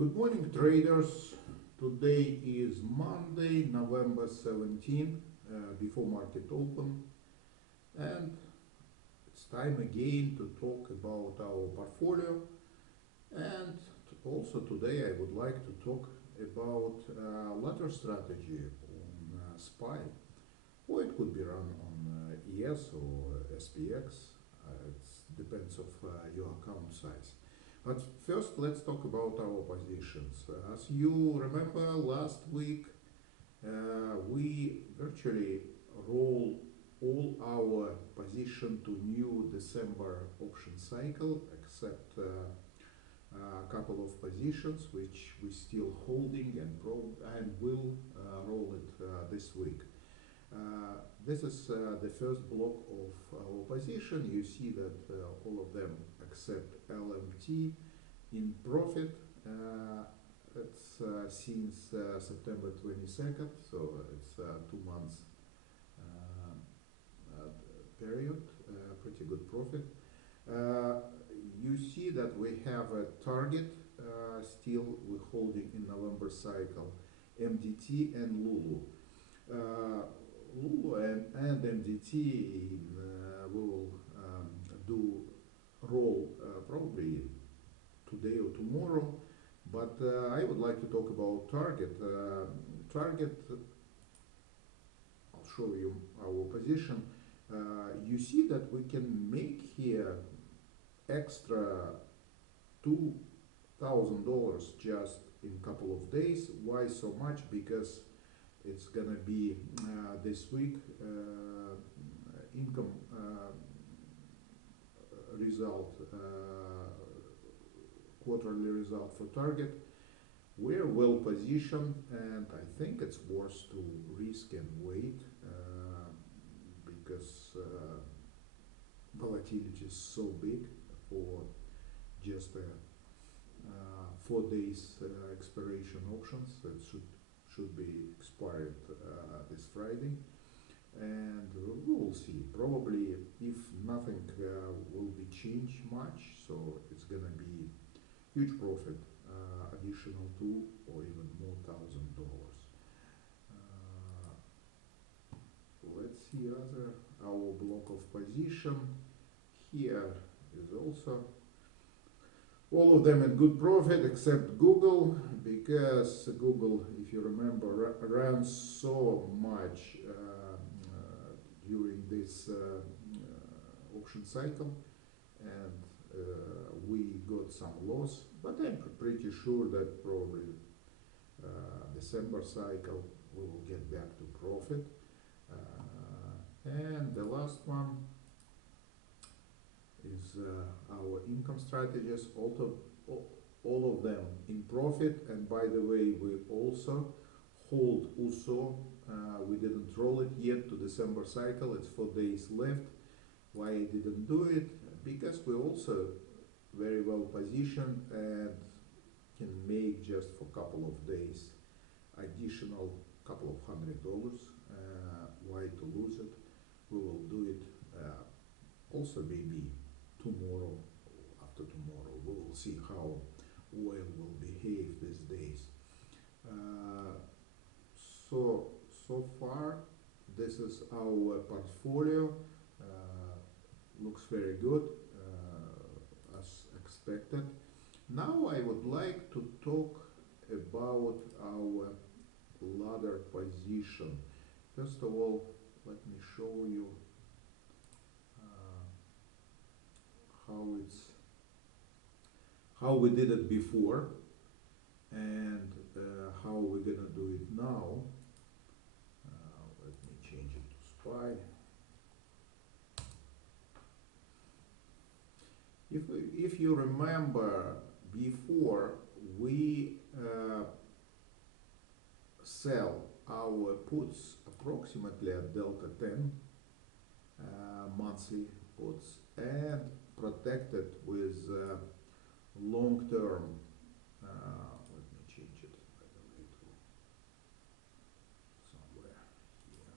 Good morning, traders. Today is Monday, November 17, before market open, and it's time again to talk about our portfolio. And also today I would like to talk about ladder strategy on SPY, or it could be run on ES or SPX. It depends of your account size. But first, let's talk about our positions. As you remember, last week we virtually roll all our position to new December option cycle, except a couple of positions which we still holding and will roll it this week. This is the first block of our position. You see that all of them except LMT in profit. It's since September 22nd, so it's 2 months period, pretty good profit. You see that we have a target still we're holding in November cycle, MDT and Lulu. Lulu and MDT will do roll probably today or tomorrow, but I would like to talk about target. Target, I'll show you our position. You see that we can make here extra $2,000 just in a couple of days. Why so much? Because it's gonna be this week income result, quarterly result for target. We're well positioned, and I think it's worth to risk and wait because volatility is so big for just 4 days expiration options that should be expired this Friday, and we will see. Probably, if nothing will be changed much, so it's gonna be huge profit, additional $2 or even more $1,000. Let's see our block of position. Here is also all of them in good profit except Google, because Google, if you remember, ran so much during this option cycle, and we got some loss, but I'm pretty sure that probably December cycle we will get back to profit. And the last one is our income strategies, all of them in profit. And by the way, we also hold USO. We didn't roll it yet to December cycle. It's 4 days left. Why I didn't do it? Because we also very well positioned and can make just for a couple of days additional couple of $100. Why to lose it? We will do it also maybe tomorrow, after tomorrow. We will see how oil will behave these days. So far this is our portfolio. Looks very good as expected. Now I would like to talk about our ladder position. First of all, let me show you how we did it before and how we're gonna do it now. Let me change it to SPY. If you remember, before we sell our puts approximately at delta 10 monthly puts, and protected with long term. Let me change it by the way to somewhere here.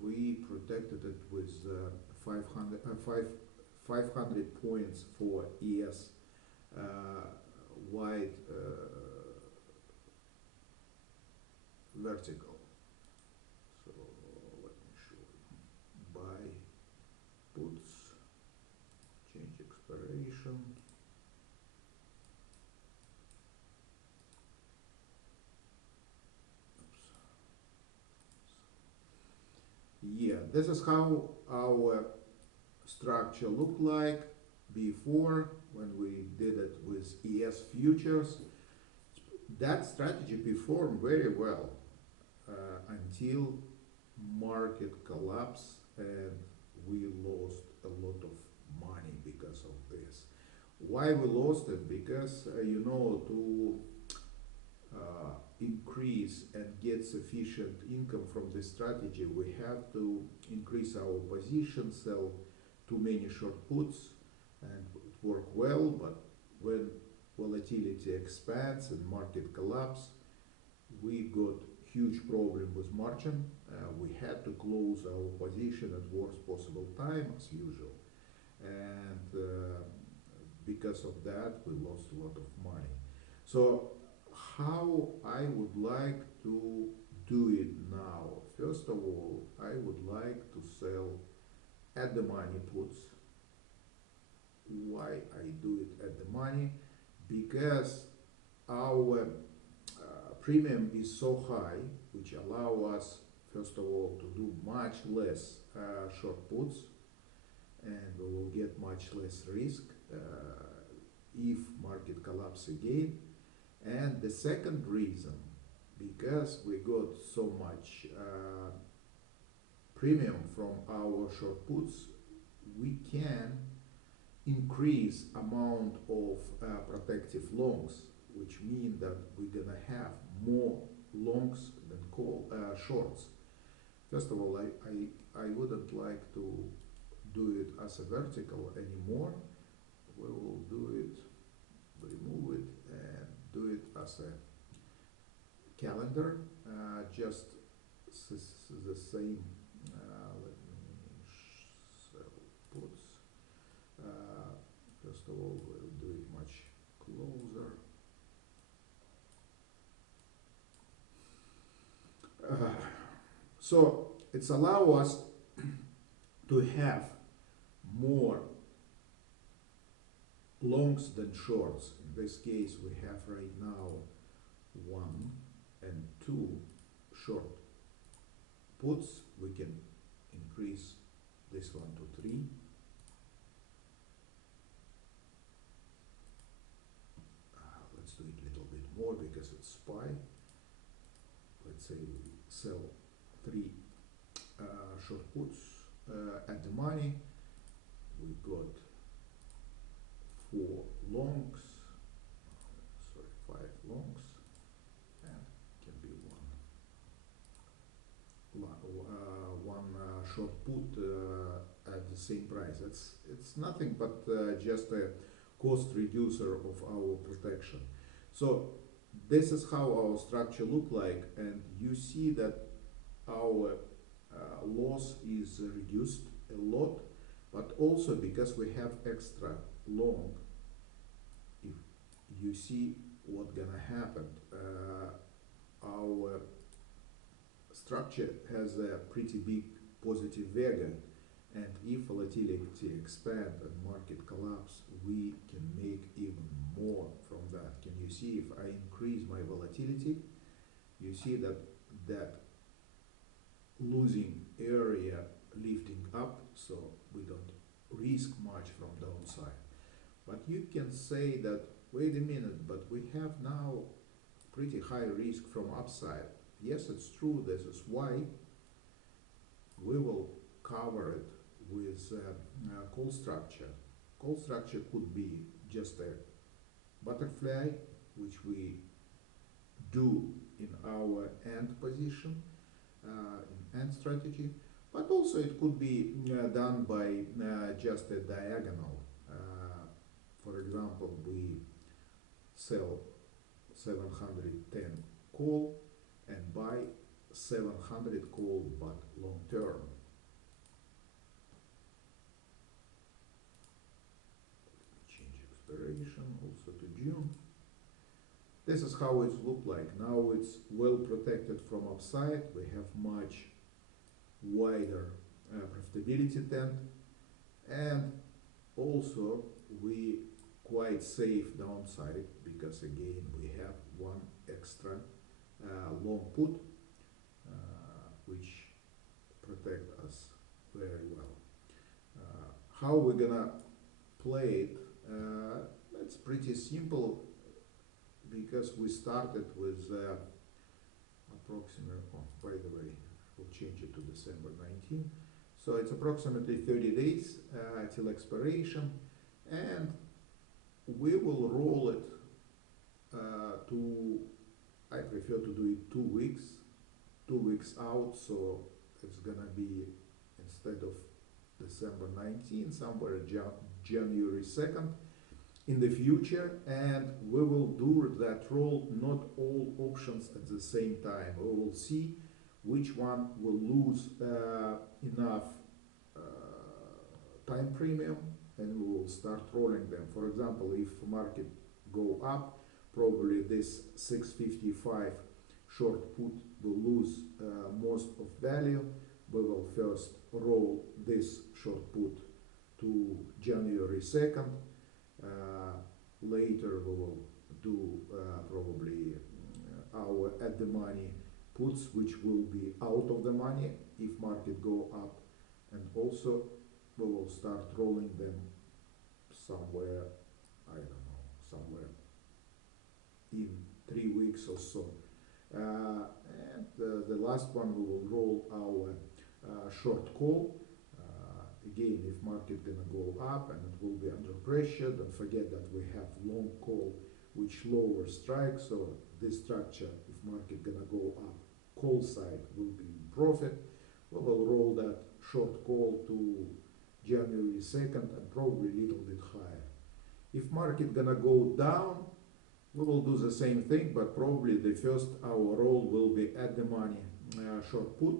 We protected it with 500 points for ES wide vertical. So let me show you. Buy puts, change expiration. Yeah, this is how our structure looked like before when we did it with ES futures. That strategy performed very well until market collapsed and we lost a lot of money because of this. Why we lost it? Because to increase and get sufficient income from this strategy, we have to increase our position, sell too many short puts, and it worked well. But when volatility expands and market collapse, we got huge problem with margin. We had to close our position at worst possible time as usual, and because of that, we lost a lot of money. So how I would like to do it now? First of all, I would like to sell at the money puts. Why I do it at the money? Because our premium is so high, which allow us first of all to do much less short puts, and we will get much less risk if market collapse again. And the second reason, because we got so much premium from our short puts, we can increase amount of protective longs, which mean that we're gonna have more longs than shorts. First of all, I wouldn't like to do it as a vertical anymore. We will do it, remove it, and do it as a calendar, just the same. Let me sell puts. First of all, we'll do it much closer. So it's allow us to have more longs than shorts. In this case, we have right now 1 and 2 short puts. We can increase this one to 3. Let's do it a little bit more because it's SPY. Let's say we sell 3 short puts at the money. We got 4 longs, sorry, 5 longs, and can be one short put at the same price. It's nothing but just a cost reducer of our protection. So this is how our structure look like, and you see that our loss is reduced a lot, but also because we have extra long, if you see what gonna happen, our structure has a pretty big positive Vega, and if volatility expand and market collapse, we can make even more from that. Can you see if I increase my volatility, you see that losing area lifting up, so we don't risk much from downside. But you can say that, wait a minute, but we have now pretty high risk from upside. Yes, it's true, this is why we will cover it with call structure. Call structure could be just a butterfly, which we do in our end position, in end strategy, but also it could be done by just a diagonal. For example, we sell 710 call and buy 700 call, but long term. Change expiration also to June. This is how it looked like. Now it's well protected from upside. We have much wider profitability tent, and also we quite safe downside because again we have one extra long put which protect us very well. How we're gonna play it? It's pretty simple because we started with approximately, oh, by the way, we'll change it to December 19. So it's approximately 30 days till expiration, and we will roll it to, I prefer to do it 2 weeks out, so it's gonna be, instead of December 19, somewhere January 2nd in the future, and we will do that roll, not all options at the same time. We will see which one will lose enough time premium, and we will start rolling them. For example, if market go up, probably this 655 short put will lose most of value. We will first roll this short put to January 2nd. Later we will do probably our at the money puts, which will be out of the money if market go up, and also we will start rolling them somewhere, I don't know, somewhere in 3 weeks or so. And the last one, we will roll our short call. Again, if market gonna go up and it will be under pressure, don't forget that we have long call which lower strike. So this structure, if market gonna go up, call side will be in profit. We will roll that short call to January 2nd and probably a little bit higher. If market gonna go down, we will do the same thing, but probably the first our roll will be at the money short put,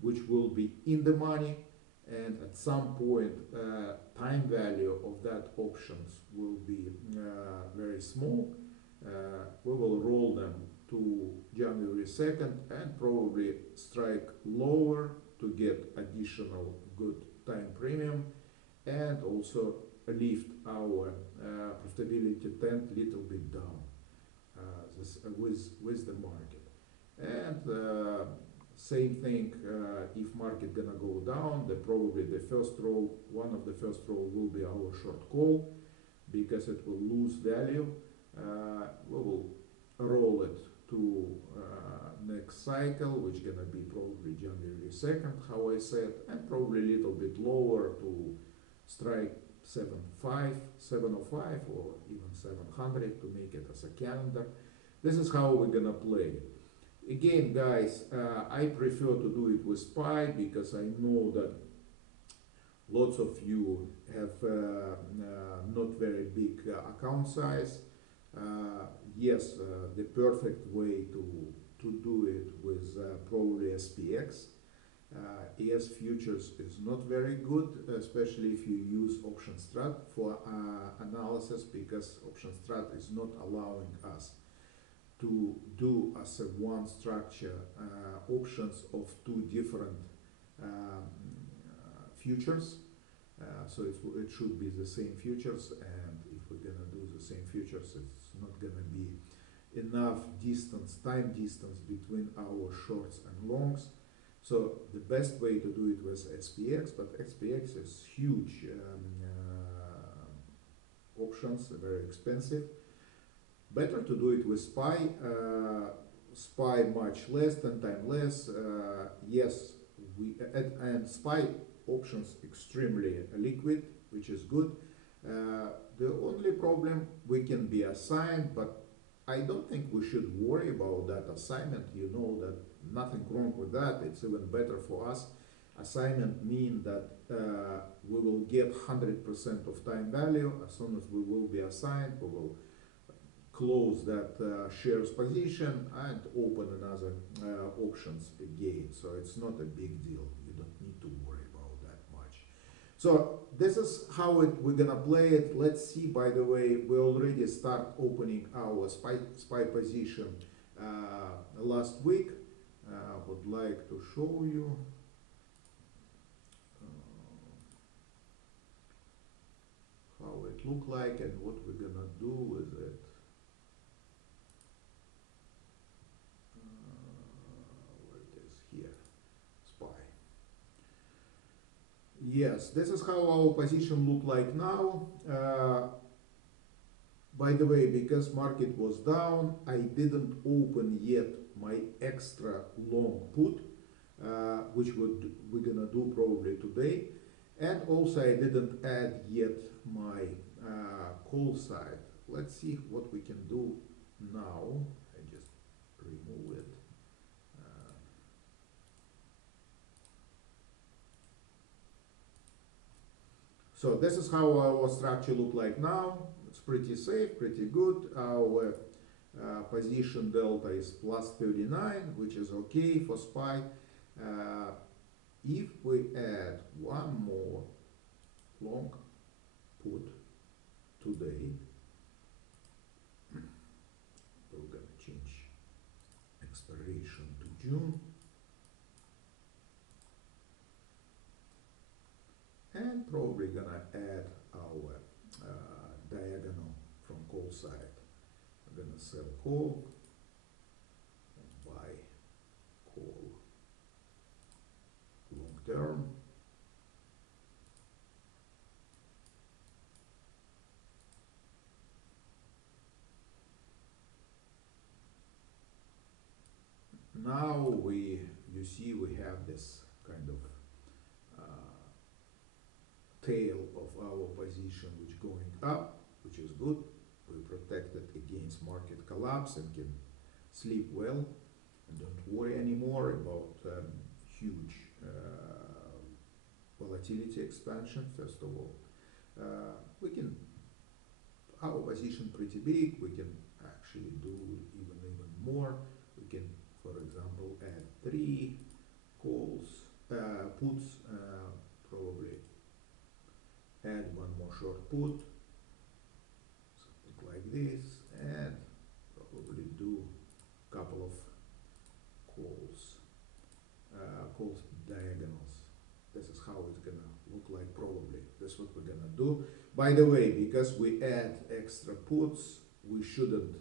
which will be in the money, and at some point time value of that options will be very small. We will roll them to January 2nd and probably strike lower to get additional good time premium, and also lift our profitability tent little bit down with the market. And same thing, if market gonna go down, probably the first roll, one of the first roll will be our short call, because it will lose value. We will roll it to next cycle, which gonna be probably January 2nd, how I said, and probably a little bit lower to strike 705 or even 700 to make it as a calendar. This is how we're gonna play it. Again, guys, I prefer to do it with SPY because I know that lots of you have not very big account size. Yes, the perfect way to do it with probably SPX. ES futures is not very good, especially if you use option strat for analysis, because option strat is not allowing us to do as a one structure options of two different futures. So it should be the same futures, and if we're gonna do the same futures, it's not gonna be enough distance, time distance between our shorts and longs. So the best way to do it was SPX, but SPX is huge options, very expensive. Better to do it with SPY. SPY much less, 10 times less. Yes, and SPY options extremely liquid, which is good. The only problem, we can be assigned, but I don't think we should worry about that assignment. You know that nothing wrong with that. It's even better for us. Assignment means that we will get 100% of time value. As soon as we will be assigned, we will close that shares position and open another options again. So it's not a big deal. You don't need to worry about that much. So this is how we're gonna play it. Let's see. By the way, we already start opening our spy position last week. Would like to show you how it look like and what we're gonna do with it. Where it is here, spy. Yes, this is how our position look like now. By the way, because market was down, I didn't open yet my extra long put, which we're gonna do probably today. And also I didn't add yet my call side. Let's see what we can do now. I just remove it. So this is how our structure look like now. It's pretty safe, pretty good. Our position delta is plus 39, which is okay for SPY. If we add one more long put today, we're gonna change expiration to June. And probably gonna add our diagonal from call side. We're gonna sell call and buy call long term. Now you see we have this kind of tail of our position which going up, which is good. We protected against market collapse and can sleep well and don't worry anymore about huge volatility expansion. First of all, we can, our position pretty big, we can actually do even more. We can, for example, add 3 calls, puts, probably add one more short put, something like this, and probably do a couple of calls, calls diagonals. This is how it's gonna look like probably. That's what we're gonna do. By the way, because we add extra puts, we shouldn't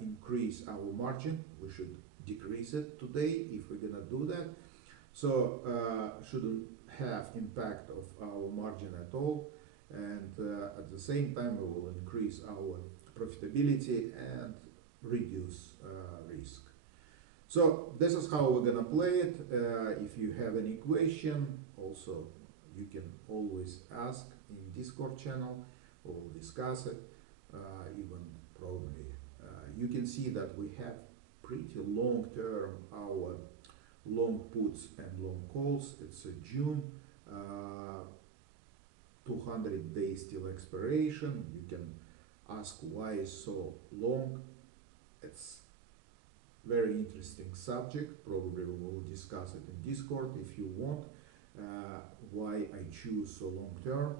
increase our margin. We should decrease it today if we're gonna do that. So shouldn't have impact of our margin at all. And at the same time, we will increase our profitability and reduce risk. So this is how we're gonna play it. If you have any question, also you can always ask in Discord channel. We'll discuss it. Even probably you can see that we have pretty long term our long puts and long calls. It's a June. 200 days till expiration. You can ask why so long. It's very interesting subject. Probably we will discuss it in Discord if you want. Why I choose so long term.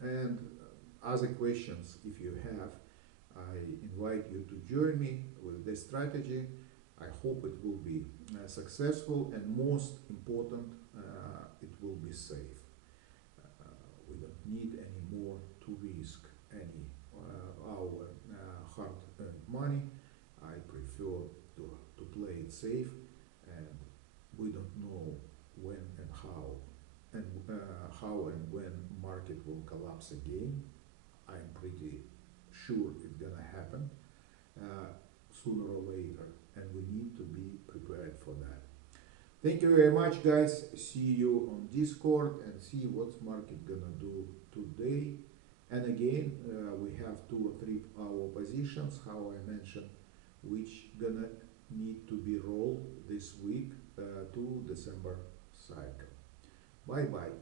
And other questions if you have, I invite you to join me with this strategy. I hope it will be successful, and most important, it will be safe. We don't need any more to risk any our hard-earned money. I prefer to play it safe, and we don't know when and how and when market will collapse again. I'm pretty sure it's gonna happen sooner or later, and we need to be prepared for that. Thank you very much, guys. See you on Discord and see what's market gonna do today. And again, we have 2 or 3 hour positions, how I mentioned, which gonna need to be rolled this week to December cycle. Bye bye.